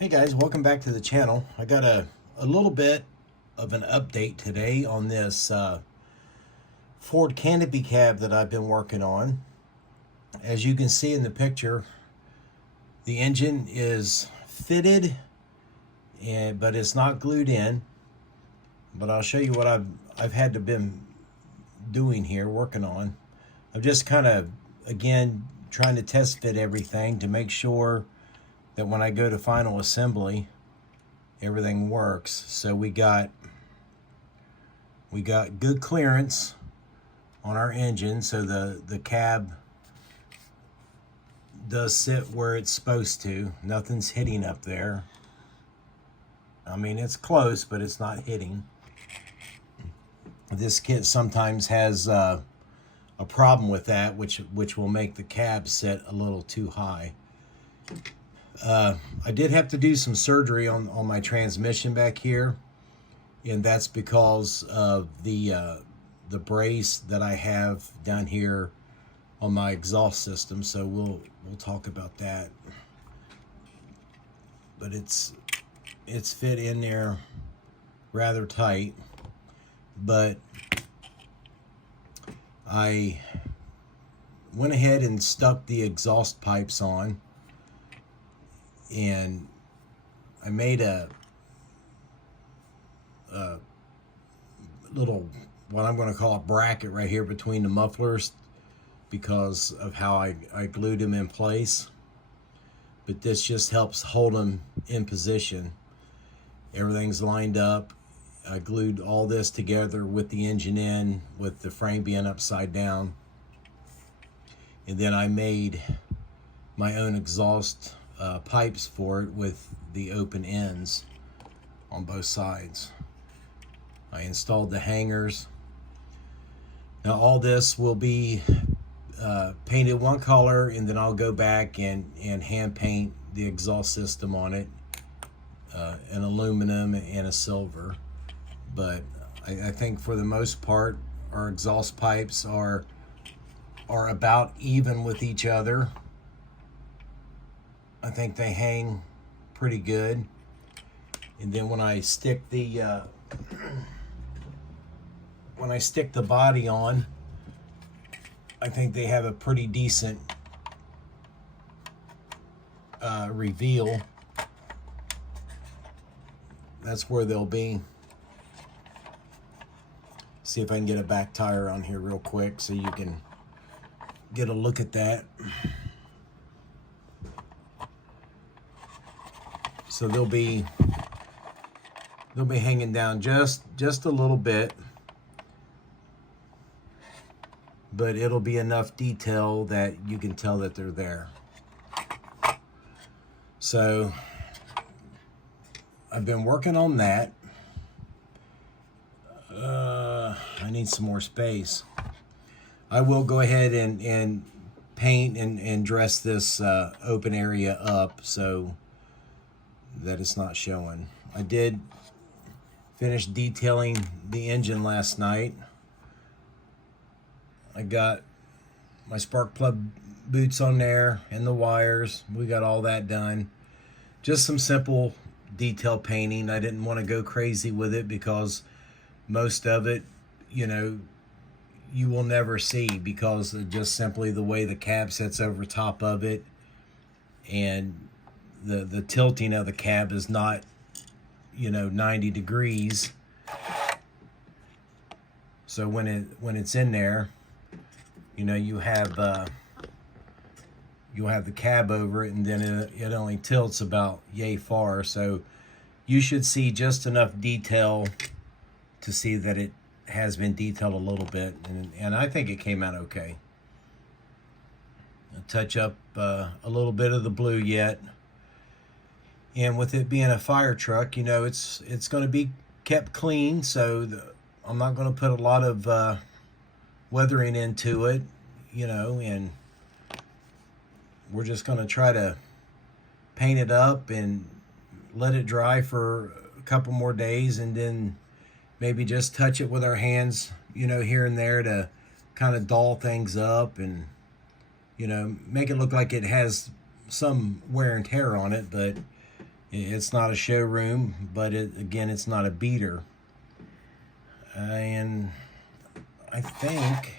Hey guys, welcome back to the channel. I got a little bit of an update today on this Ford canopy cab that I've been working on. As you can see in the picture, the engine is fitted, but it's not glued in. But I'll show you what I've had to been doing here, working on. I'm just kind of, again, trying to test fit everything to make sure that when I go to final assembly, everything works. So we got good clearance on our engine, so the cab does sit where it's supposed to. Nothing's hitting up there. I mean, it's close, but it's not hitting. This kit sometimes has a problem with that, which will make the cab sit a little too high. I did have to do some surgery on my transmission back here, and that's because of the brace that I have down here on my exhaust system. So we'll talk about that. But it's fit in there rather tight. But I went ahead and stuck the exhaust pipes on, and I made a little, what I'm going to call a bracket right here between the mufflers because of how I glued them in place. But this just helps hold them in position. Everything's lined up. I glued all this together with the engine in, with the frame being upside down. And then I made my own exhaust pipes for it with the open ends on both sides. I installed the hangers. Now all this will be painted one color, and then I'll go back and hand paint the exhaust system on it, an aluminum and a silver. But I think for the most part, our exhaust pipes are about even with each other. I think they hang pretty good. And then when I stick the body on, I think they have a pretty decent reveal. That's where they'll be. See if I can get a back tire on here real quick so you can get a look at that. So they'll be hanging down just a little bit, but it'll be enough detail that you can tell that they're there. So I've been working on that. I need some more space. I will go ahead and paint and dress this open area up so that it's not showing. I did finish detailing the engine last night. I got my spark plug boots on there and the wires. We got all that done. Just some simple detail painting. I didn't want to go crazy with it because most of it, you know, you will never see because of just simply the way the cab sits over top of it, and the tilting of the cab is not, you know, 90 degrees. So when it's in there, you know, you'll have the cab over it, and then it only tilts about yay far. So you should see just enough detail to see that it has been detailed a little bit, and I think it came out okay. I'll touch up a little bit of the blue yet. And with it being a fire truck, you know, it's going to be kept clean, so I'm not going to put a lot of weathering into it, you know, and we're just going to try to paint it up and let it dry for a couple more days, and then maybe just touch it with our hands, you know, here and there to kind of doll things up and, you know, make it look like it has some wear and tear on it, but It's not a showroom, but again, it's not a beater. And I think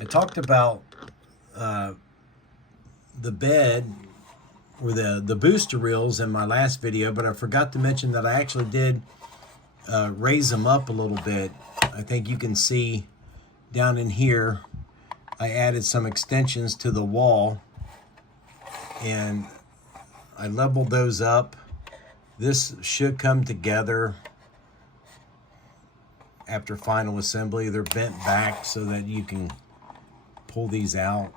I talked about the bed or the booster reels in my last video, but I forgot to mention that I actually did raise them up a little bit. I think you can see down in here, I added some extensions to the wall and I leveled those up. This should come together after final assembly. They're bent back so that you can pull these out.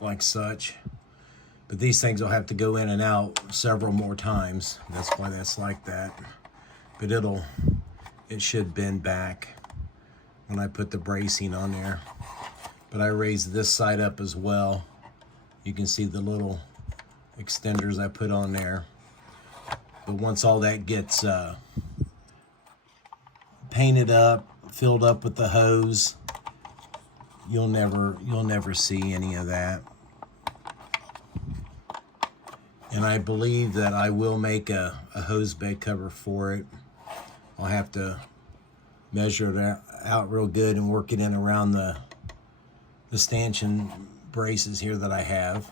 Like such. But these things will have to go in and out several more times. That's why that's like that. But it should bend back when I put the bracing on there. But I raised this side up as well. You can see the little extenders I put on there. But once all that gets painted up, filled up with the hose, you'll never see any of that. And I believe that I will make a hose bed cover for it. I'll have to measure it out real good and work it in around the stanchion braces here that I have.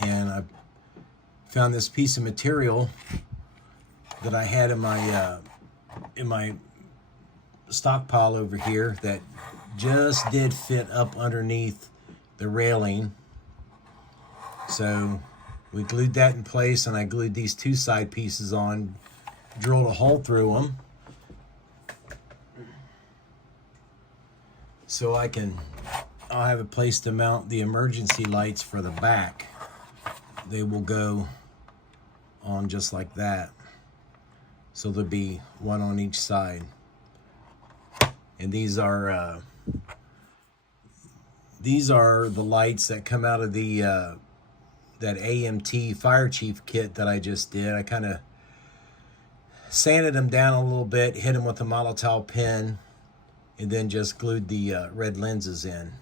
And I found this piece of material that I had in my stockpile over here that just did fit up underneath the railing. So we glued that in place, and I glued these two side pieces on, drilled a hole through them so I'll have a place to mount the emergency lights for the back. They will go on just like that. So there'll be one on each side. And these are the lights that come out of the that AMT Fire Chief kit that I just did. I kind of sanded them down a little bit, hit them with a Molotov pen, and then just glued the red lenses in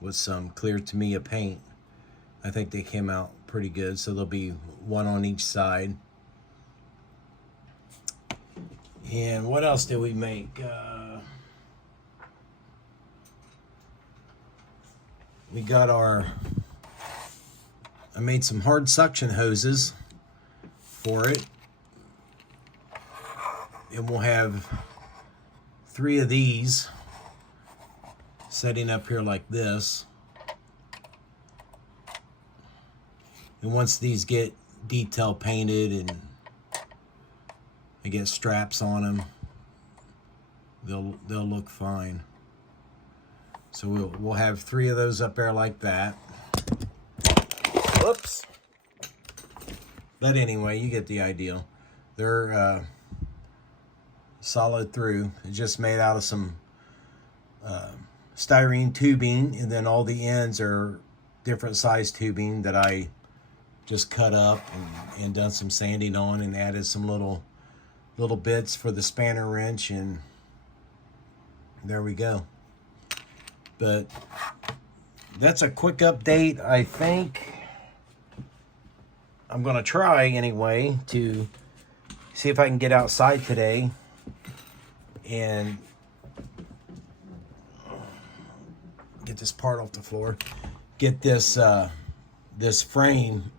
with some Clear Tamiya paint. I think they came out pretty good, so there'll be one on each side. And what else did we make? We got I made some hard suction hoses for it. And we'll have 3 of these setting up here like this. And once these get detail painted and I get straps on them, they'll look fine. So we'll have 3 of those up there like that. Whoops. But anyway, you get the idea. They're solid through. It's just made out of some styrene tubing, and then all the ends are different size tubing that I just cut up and done some sanding on, and added some little bits for the spanner wrench, and there we go. But that's a quick update. I think I'm gonna try anyway to see if I can get outside today and get this part off the floor, get this this frame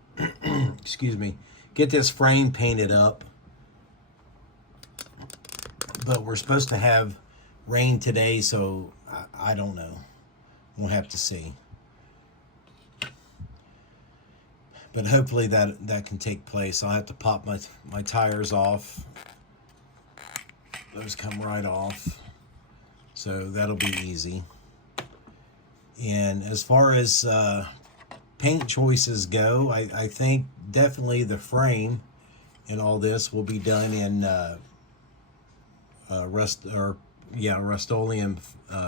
excuse me, get this frame painted up. But we're supposed to have rain today, so I don't know. We'll have to see. But hopefully that can take place. I'll have to pop my tires off. Those come right off. So that'll be easy. And as far as paint choices go, I think definitely the frame and all this will be done in Rust-Oleum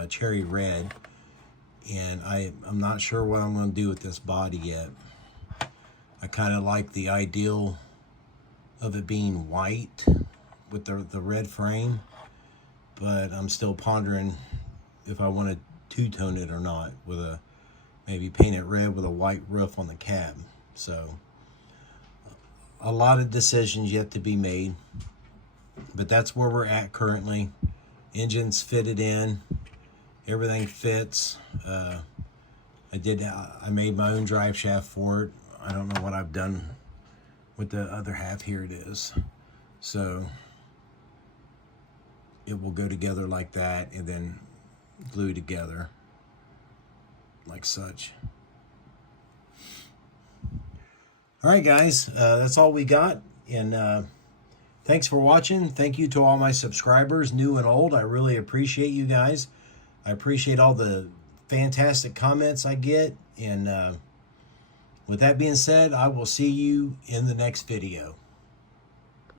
cherry red. And I'm not sure what I'm going to do with this body yet. I kind of like the ideal of it being white with the red frame, but I'm still pondering if I want to two-tone it or not, with a maybe paint it red with a white roof on the cab. So a lot of decisions yet to be made, but that's where we're at currently. Engine's fitted in, everything fits. I made my own drive shaft for it. I don't know what I've done with the other half. Here it is. So it will go together like that and then glue together like such. All right, guys, that's all we got. And thanks for watching. Thank you to all my subscribers, new and old. I really appreciate you guys. I appreciate all the fantastic comments I get. And with that being said, I will see you in the next video.